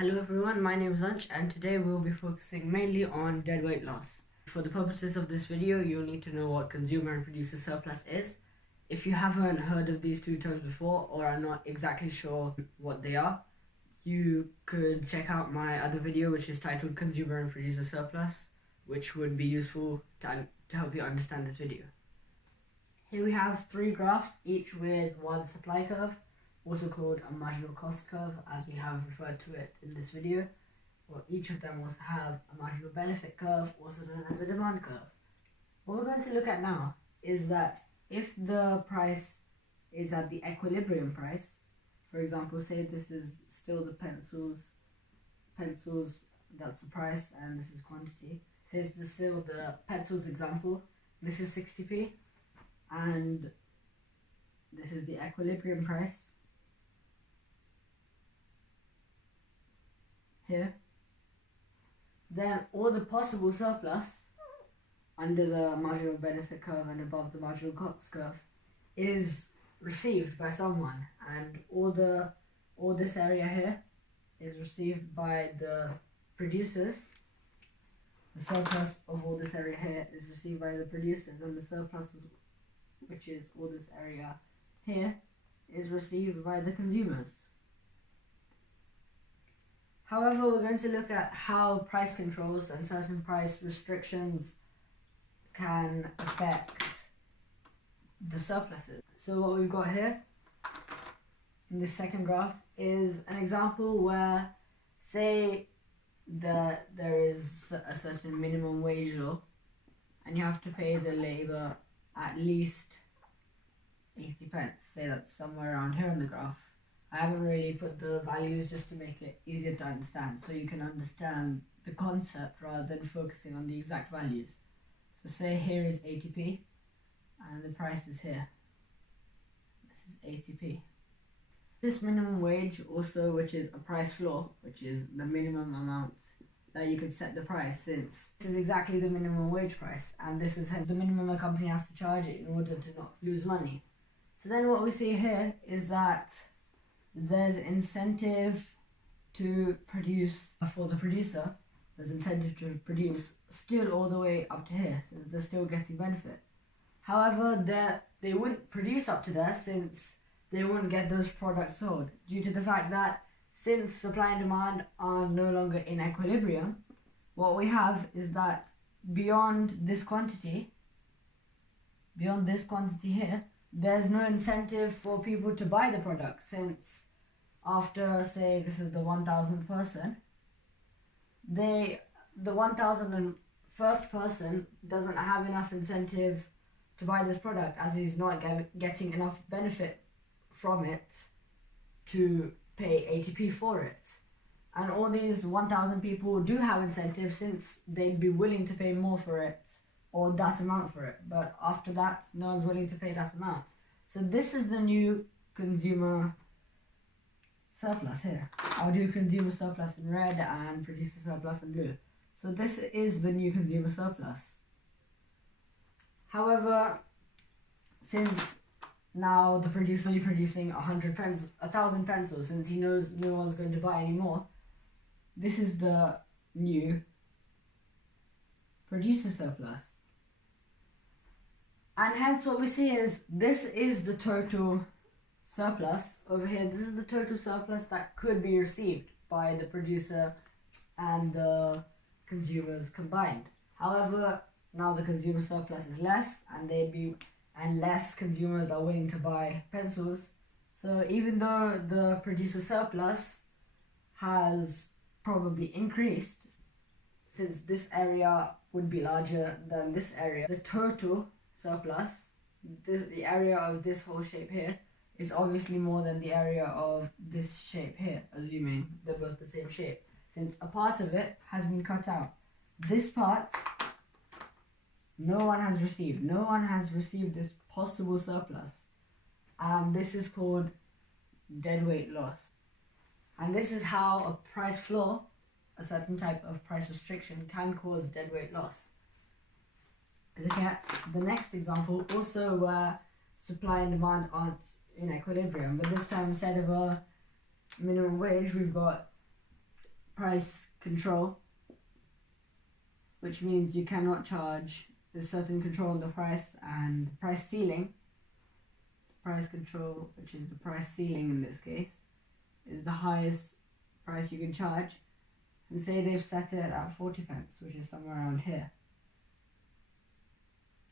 Hello everyone, my name is Ansh and today we'll be focusing mainly on deadweight loss. For the purposes of this video, you'll need to know what consumer and producer surplus is. If you haven't heard of these two terms before or are not exactly sure what they are, you could check out my other video which is titled Consumer and Producer Surplus, which would be useful to help you understand this video. Here we have three graphs, each with one supply curve, also called a marginal cost curve as we have referred to it in this video. Well, each of them also have a marginal benefit curve, also known as a demand curve. What we're going to look at now is that if the price is at the equilibrium price, for example, say this is still the pencils, that's the price and this is quantity. Say this is still the pencils example, this is 60p and this is the equilibrium price here. Then all the possible surplus under the marginal benefit curve and above the marginal cost curve is received by someone, and all this area here is received by the producers. The surplus of all this area here is received by the producers, and the surplus, which is all this area here, is received by the consumers. However, we're going to look at how price controls and certain price restrictions can affect the surpluses. So what we've got here in this second graph is an example where, say that there is a certain minimum wage law and you have to pay the labour at least 80 pence. Say that's somewhere around here on the graph. I haven't really put the values just to make it easier to understand, so you can understand the concept rather than focusing on the exact values. So say here is 80p and the price is here. This is 80p. This minimum wage also, which is a price floor, which is the minimum amount that you could set the price, since this is exactly the minimum wage price and this is hence the minimum a company has to charge it in order to not lose money. So then what we see here is that there's incentive to produce for the producer, there's incentive to produce still all the way up to here, since they're still getting benefit. However, they wouldn't produce up to there since they wouldn't get those products sold, due to the fact that since supply and demand are no longer in equilibrium, what we have is that beyond this quantity here, there's no incentive for people to buy the product, since after, say, this is the 1,000th person, the 1,001st person doesn't have enough incentive to buy this product, as he's not getting enough benefit from it to pay 80p for it. And all these 1,000 people do have incentive, since they'd be willing to pay more for it, or that amount for it, but after that no one's willing to pay that amount. So this is the new consumer surplus here. I'll do consumer surplus in red and producer surplus in blue. So this is the new consumer surplus. However, since now the producer is only producing 1,000 pencils, since he knows no one's going to buy any more, this is the new producer surplus. And hence what we see is, this is the total surplus over here. This is the total surplus that could be received by the producer and the consumers combined. However, now the consumer surplus is less, and less consumers are willing to buy pencils. So even though the producer surplus has probably increased, since this area would be larger than this area, the total surplus, the area of this whole shape here, is obviously more than the area of this shape here, assuming they're both the same shape, since a part of it has been cut out. This part, no one has received. No one has received this possible surplus. And this is called deadweight loss. And this is how a price floor, a certain type of price restriction, can cause deadweight loss. Look at the next example, also where supply and demand aren't in equilibrium, but this time instead of a minimum wage, we've got price control, which means you cannot charge, there's certain control on the price, and price ceiling, price control, which is the price ceiling in this case, is the highest price you can charge. And say they've set it at 40 pence, which is somewhere around here.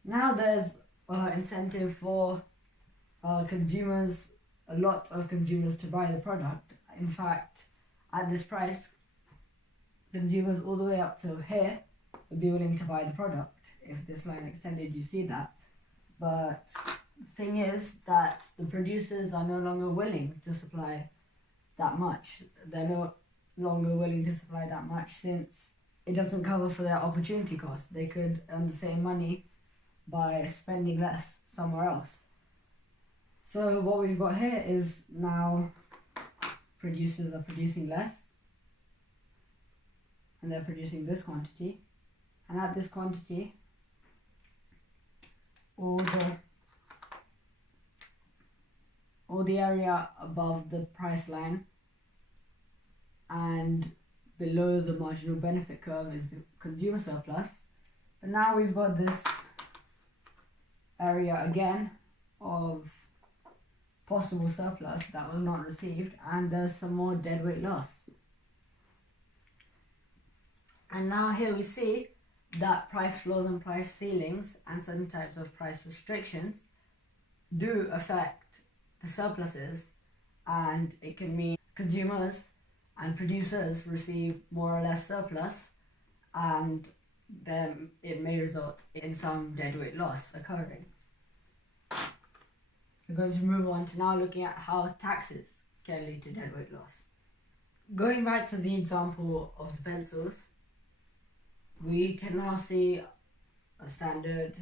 Now there's incentive for consumers, a lot of consumers, to buy the product. In fact, at this price, consumers all the way up to here would be willing to buy the product. If this line extended, you see that. But the thing is that the producers are no longer willing to supply that much. They're no longer willing to supply that much since it doesn't cover for their opportunity cost. They could earn the same money by spending less somewhere else. So what we've got here is now producers are producing less, and they're producing this quantity, and at this quantity all the area above the price line and below the marginal benefit curve is the consumer surplus. But now we've got this area again of possible surplus that was not received, and there's some more deadweight loss. And now here we see that price floors and price ceilings and certain types of price restrictions do affect the surpluses, and it can mean consumers and producers receive more or less surplus, and then it may result in some deadweight loss occurring. We're going to move on to now looking at how taxes can lead to deadweight loss. Going back to the example of the pencils, we can now see a standard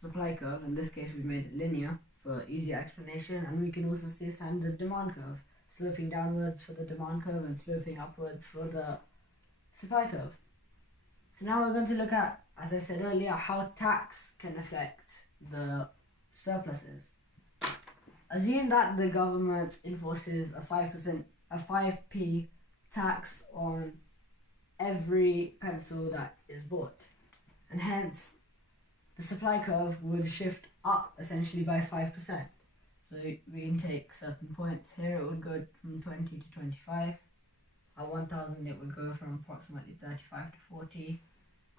supply curve. In this case, we made it linear for easier explanation, and we can also see a standard demand curve, sloping downwards for the demand curve and sloping upwards for the supply curve. So now we're going to look at, as I said earlier, how tax can affect the surpluses. Assume that the government enforces a 5p tax on every pencil that is bought, and hence the supply curve would shift up essentially by 5%. So we can take certain points here. It would go from 20 to 25. At 1000 it would go from approximately 35 to 40,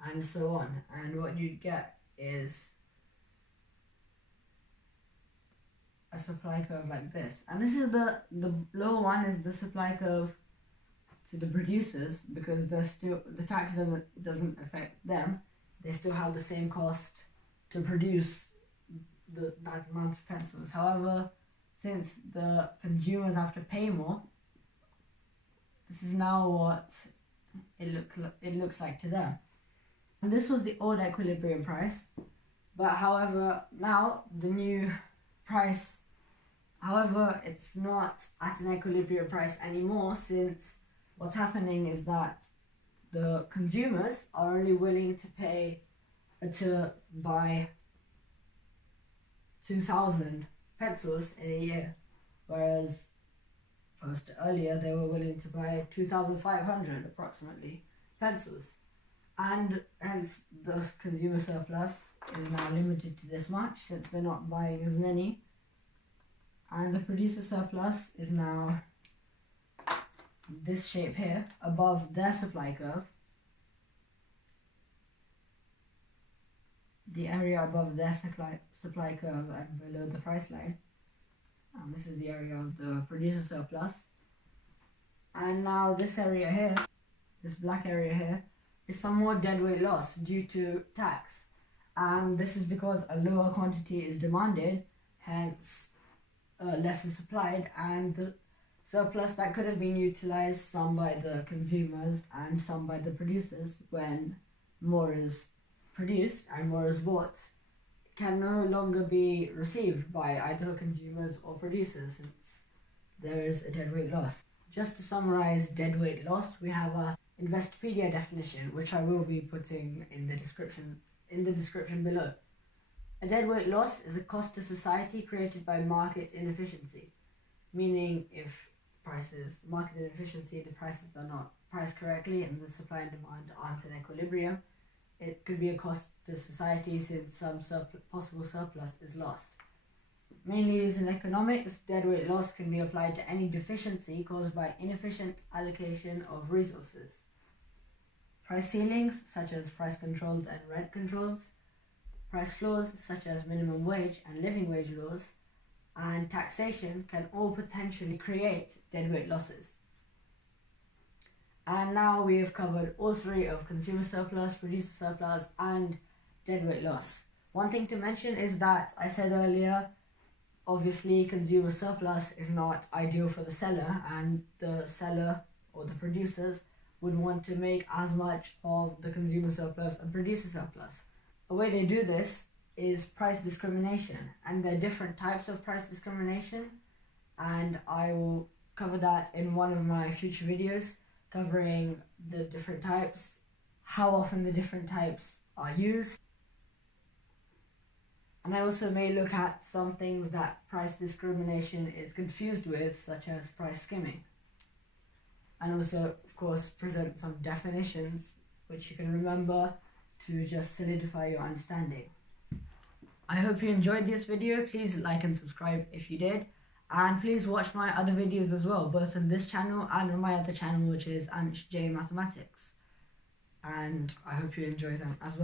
and so on. And what you'd get is a supply curve like this. And this is the lower one is the supply curve to the producers, because they're still, the tax doesn't affect them. They still have the same cost to produce that amount of pencils. However, since the consumers have to pay more, this is now what it looks like to them. And this was the old equilibrium price, but however now the new price, however, it's not at an equilibrium price anymore, since what's happening is that the consumers are only willing to pay to buy 2,000 pencils in a year, whereas earlier they were willing to buy 2,500 approximately pencils, and hence the consumer surplus is now limited to this much since they're not buying as many, and the producer surplus is now this shape here above their supply curve, the area above their supply curve and below the price line, and this is the area of the producer surplus. And now this area here, this black area here, is some more deadweight loss due to tax, and this is because a lower quantity is demanded, hence less is supplied, and the surplus that could have been utilized, some by the consumers and some by the producers, when more is produced and more is bought, can no longer be received by either consumers or producers, since there is a deadweight loss. Just to summarize deadweight loss, we have our Investopedia definition, which I will be putting in the description below. A deadweight loss is a cost to society created by market inefficiency, meaning if market inefficiency, the prices are not priced correctly and the supply and demand aren't in equilibrium, it could be a cost to society since some possible surplus is lost. Mainly used in economics, deadweight loss can be applied to any deficiency caused by inefficient allocation of resources. Price ceilings, such as price controls and rent controls, price floors, such as minimum wage and living wage laws, and taxation can all potentially create deadweight losses. And now we have covered all three of consumer surplus, producer surplus, and deadweight loss. One thing to mention is that I said earlier, obviously consumer surplus is not ideal for the seller, and the seller or the producers would want to make as much of the consumer surplus and producer surplus. The way they do this is price discrimination, and there are different types of price discrimination, and I will cover that in one of my future videos covering the different types, how often the different types are used, and I also may look at some things that price discrimination is confused with, such as price skimming, and also of course present some definitions which you can remember to just solidify your understanding. I hope you enjoyed this video. Please like and subscribe if you did, and please watch my other videos as well, both on this channel and on my other channel, which is Ansh J Mathematics, and I hope you enjoy them as well.